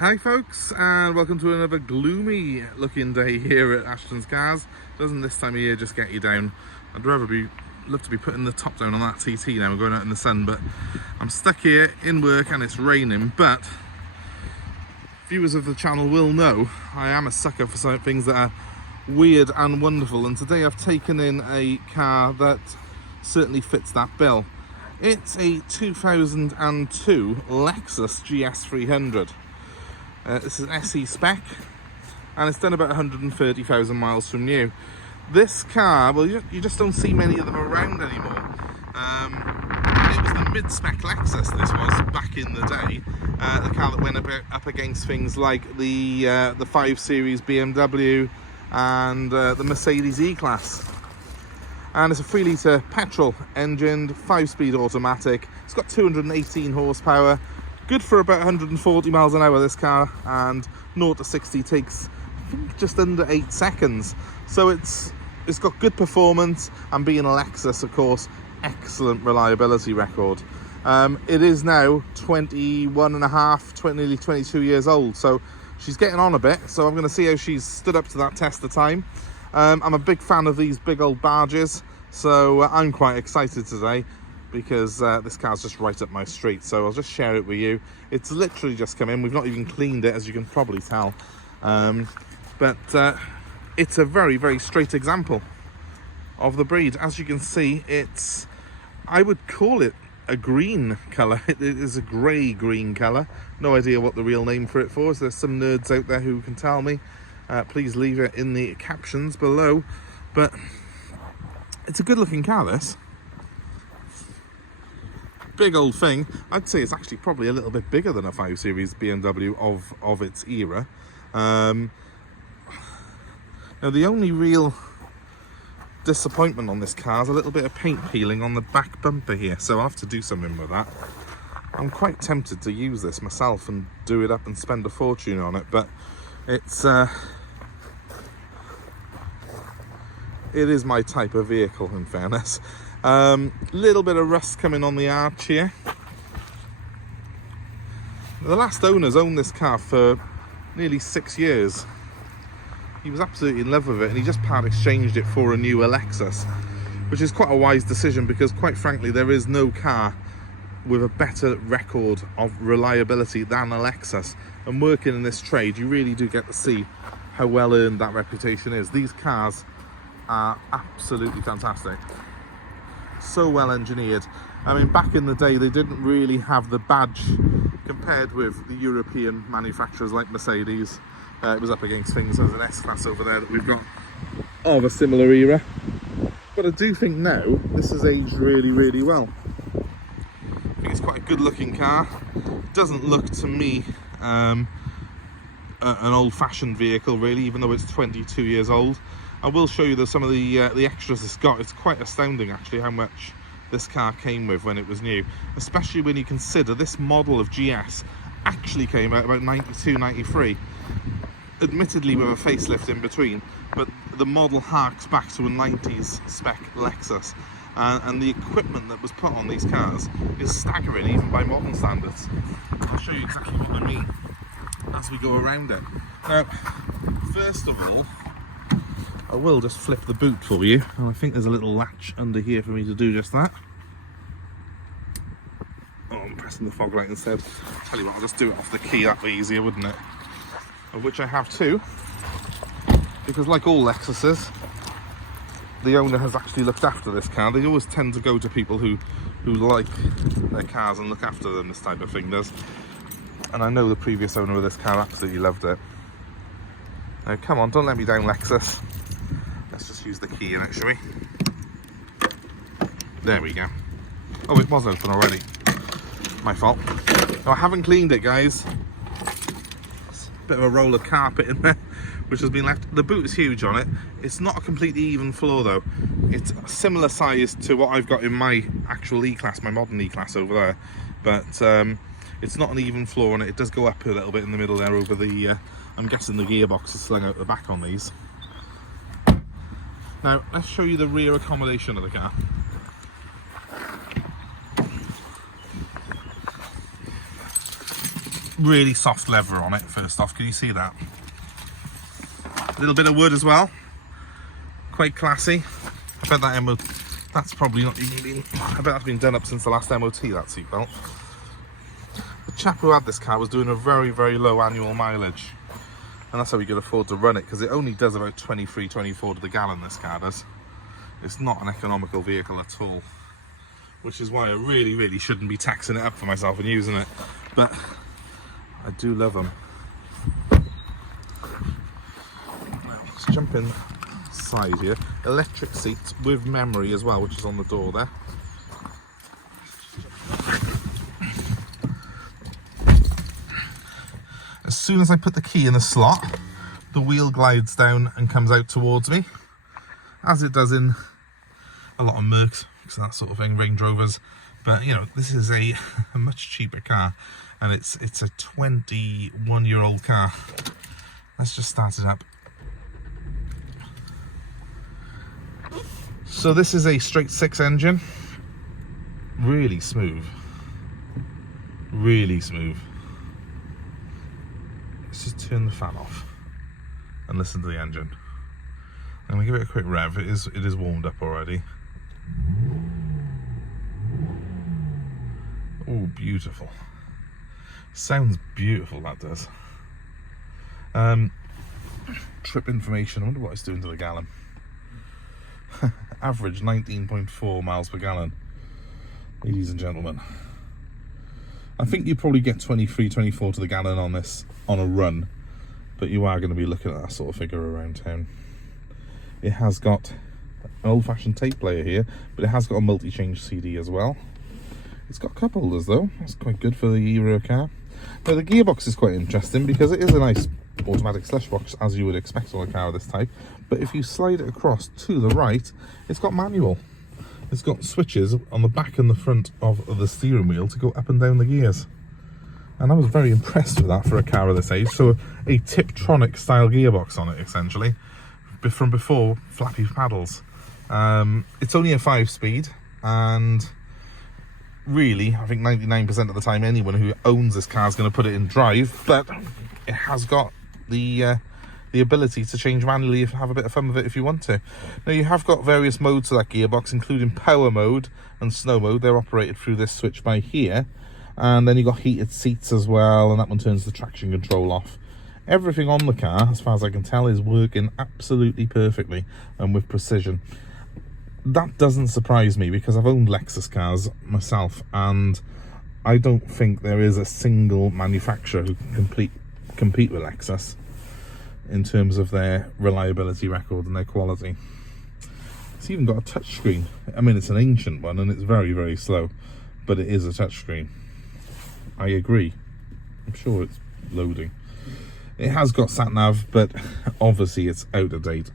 Hi folks, and welcome to another gloomy looking day here at Ashton's Cars. Doesn't this time of year just get you down? I'd rather love to be putting the top down on that TT now and going out in the sun, but I'm stuck here in work and it's raining. But viewers of the channel will know I am a sucker for some things that are weird and wonderful, and today I've taken in a car that certainly fits that bill. It's a 2002 Lexus GS300. This is an SE spec, and it's done about 130,000 miles from new. This car, well, you just don't see many of them around anymore. It was the mid-spec Lexus, this was, back in the day. The car that went up against things like the 5 Series BMW and the Mercedes E-Class. And it's a 3-litre petrol engined, 5-speed automatic. It's got 218 horsepower. Good for about 140 miles an hour, this car, and 0 to 60 takes, I think, just under 8 seconds. So it's got good performance, and being a Lexus, of course, excellent reliability record. It is now 21 and a half, nearly 22 years old, so she's getting on a bit. So I'm going to see how she's stood up to that test of time. I'm a big fan of these big old barges, so I'm quite excited today, because this car's just right up my street. So I'll just share it with you. It's literally just come in. We've not even cleaned it, as you can probably tell. But it's a very, very straight example of the breed. As you can see, I would call it a green colour. It is a grey-green colour. No idea what the real name for it is. There's some nerds out there who can tell me. Please leave it in the captions below. But it's a good-looking car, this. Big old thing. I'd say it's actually probably a little bit bigger than a 5 Series BMW of its era. Now the only real disappointment on this car is a little bit of paint peeling on the back bumper here, so I'll have to do something with that. I'm quite tempted to use this myself and do it up and spend a fortune on it, but it is my type of vehicle, in fairness. Little bit of rust coming on the arch here. The last owners owned this car for nearly 6 years. He was absolutely in love with it, and he just part exchanged it for a new Lexus, which is quite a wise decision, because quite frankly there is no car with a better record of reliability than a Lexus. And working in this trade, you really do get to see how well earned that reputation is. These cars are absolutely fantastic. So well engineered. I mean, back in the day they didn't really have the badge compared with the European manufacturers like Mercedes. It was up against things as an S-Class over there that we've got of a similar era. But I do think now this has aged really, really well. I think it's quite a good looking car. It doesn't look to me an old-fashioned vehicle really, even though it's 22 years old. I will show you some of the extras it's got. It's quite astounding actually how much this car came with when it was new, especially when you consider this model of GS actually came out about 92, 93. Admittedly with a facelift in between, but the model harks back to a 90s spec Lexus. And the equipment that was put on these cars is staggering even by modern standards. I'll show you exactly what I mean as we go around it. Now, first of all, I will just flip the boot for you, and I think there's a little latch under here for me to do just that. Oh, I'm pressing the fog light instead. Tell you what, I'll just do it off the key, that way easier, wouldn't it? Of which I have too, because like all Lexuses, the owner has actually looked after this car. They always tend to go to people who like their cars and look after them, this type of thing does. And I know the previous owner of this car absolutely loved it. Now come on, don't let me down, Lexus. Let's just use the key in it, shall we? There we go. Oh, it was open already. My fault. No, I haven't cleaned it, guys. Bit of a roll of carpet in there, which has been left. The boot is huge on it. It's not a completely even floor though. It's a similar size to what I've got in my actual E-Class, my modern E-Class over there. But it's not an even floor on it. It does go up a little bit in the middle there over the, I'm guessing the gearbox is slung out the back on these. Now, let's show you the rear accommodation of the car. Really soft leather on it, first off. Can you see that? A little bit of wood as well. Quite classy. I bet that that's probably not even been, I bet that's been done up since the last MOT, that seatbelt. The chap who had this car was doing a very, very low annual mileage. And that's how we could afford to run it, because it only does about 23, 24 to the gallon, this car does. It's not an economical vehicle at all. Which is why I really, really shouldn't be taxing it up for myself and using it. But I do love them. Let's jump inside here. Electric seats with memory as well, which is on the door there. As soon as I put the key in the slot, the wheel glides down and comes out towards me, as it does in a lot of Mercs, so that sort of thing, Range Rovers. But you know, this is a much cheaper car, and it's a 21-year-old car. Let's just start it up. So this is a straight 6 engine, really smooth, really smooth. Let's just turn the fan off and listen to the engine. I'm gonna give it a quick rev. It is warmed up already. Oh, beautiful. Sounds beautiful, that does. Trip information, I wonder what it's doing to the gallon. Average 19.4 miles per gallon, ladies and gentlemen. I think you probably get 23, 24 to the gallon on this on a run, but you are going to be looking at that sort of figure around town. It has got an old-fashioned tape player here, but it has got a multi-change CD as well. It's got cup holders though, that's quite good for the Euro car. Now the gearbox is quite interesting because it is a nice automatic slush box, as you would expect on a car of this type, but if you slide it across to the right, it's got manual. It's got switches on the back and the front of the steering wheel to go up and down the gears. And I was very impressed with that for a car of this age. So a Tiptronic style gearbox on it, essentially, from before flappy paddles. It's only a 5-speed, and really, I think 99% of the time anyone who owns this car is going to put it in drive, but it has got the ability to change manually if you have a bit of fun with it if you want to. Now you have got various modes to that gearbox, including power mode and snow mode. They're operated through this switch by here, and then you got heated seats as well, and that one turns the traction control off. Everything on the car, as far as I can tell, is working absolutely perfectly and with precision. That doesn't surprise me because I've owned Lexus cars myself, and I don't think there is a single manufacturer who can compete with Lexus in terms of their reliability record and their quality. It's even got a touchscreen. I mean, it's an ancient one and it's very, very slow, but it is a touchscreen. I agree. I'm sure it's loading. It has got sat-nav, but obviously it's out of date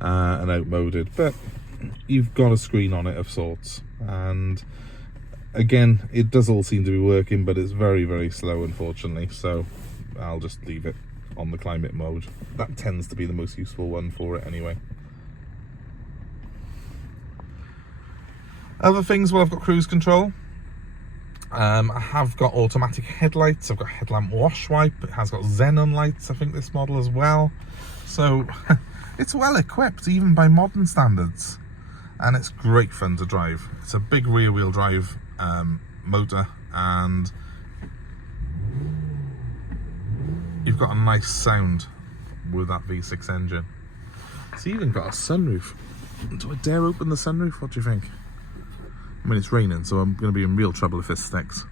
and outmoded, but you've got a screen on it of sorts, and again, it does all seem to be working, but it's very, very slow, unfortunately, so I'll just leave it on the climate mode. That tends to be the most useful one for it anyway. Other things, well, I've got cruise control. I have got automatic headlights. I've got headlamp wash wipe. It has got xenon lights, I think, this model as well. So it's well equipped, even by modern standards. And it's great fun to drive. It's a big rear wheel drive motor, and you've got a nice sound with that V6 engine. It's even got a sunroof. Do I dare open the sunroof? What do you think? I mean, it's raining, so I'm going to be in real trouble if this sticks.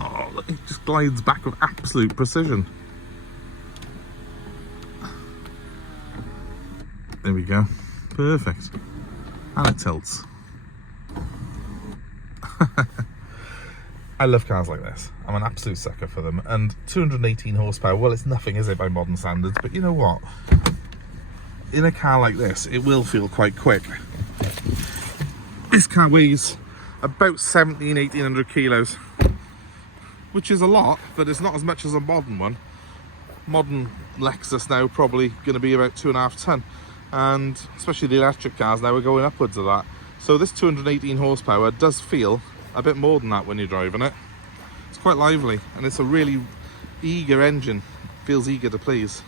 Oh, look, it just glides back with absolute precision. There we go. Perfect. And it tilts. I love cars like this. I'm an absolute sucker for them. And 218 horsepower, well, it's nothing, is it, by modern standards? But you know what? In a car like this, it will feel quite quick. This car weighs about 1,800 kilos, which is a lot, but it's not as much as a modern one. Modern Lexus now probably going to be about 2.5 ton, and especially the electric cars now are going upwards of that. So this 218 horsepower does feel a bit more than that when you're driving it. It's quite lively, and it's a really eager engine. Feels eager to please.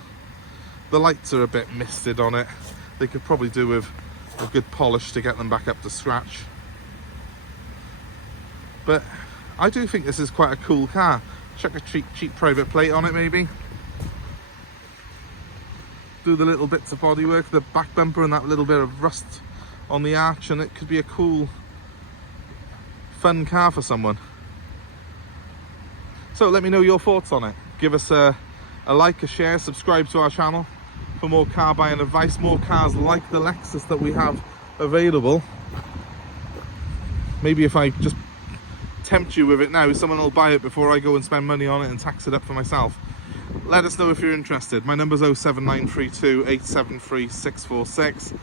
The lights are a bit misted on it. They could probably do with a good polish to get them back up to scratch. But I do think this is quite a cool car. Chuck a cheap private plate on it maybe. Do the little bits of bodywork, the back bumper and that little bit of rust on the arch, and it could be a cool, fun car for someone. So let me know your thoughts on it. Give us a like, a share, subscribe to our channel for more car buying advice, more cars like the Lexus that we have available. Maybe if I just tempt you with it now, someone will buy it before I go and spend money on it and tax it up for myself. Let us know if you're interested. My number's 07932 873 646.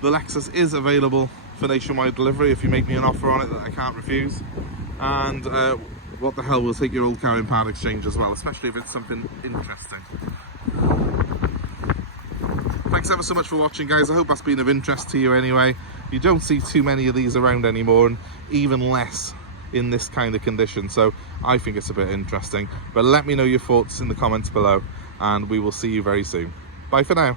The Lexus is available for nationwide delivery if you make me an offer on it that I can't refuse. And what the hell, we'll take your old car in part exchange as well, especially if it's something interesting. Thanks ever so much for watching, guys. I hope that's been of interest to you anyway. You don't see too many of these around anymore, and even less in this kind of condition, so I think it's a bit interesting. But let me know your thoughts in the comments below, and we will see you very soon. Bye for now.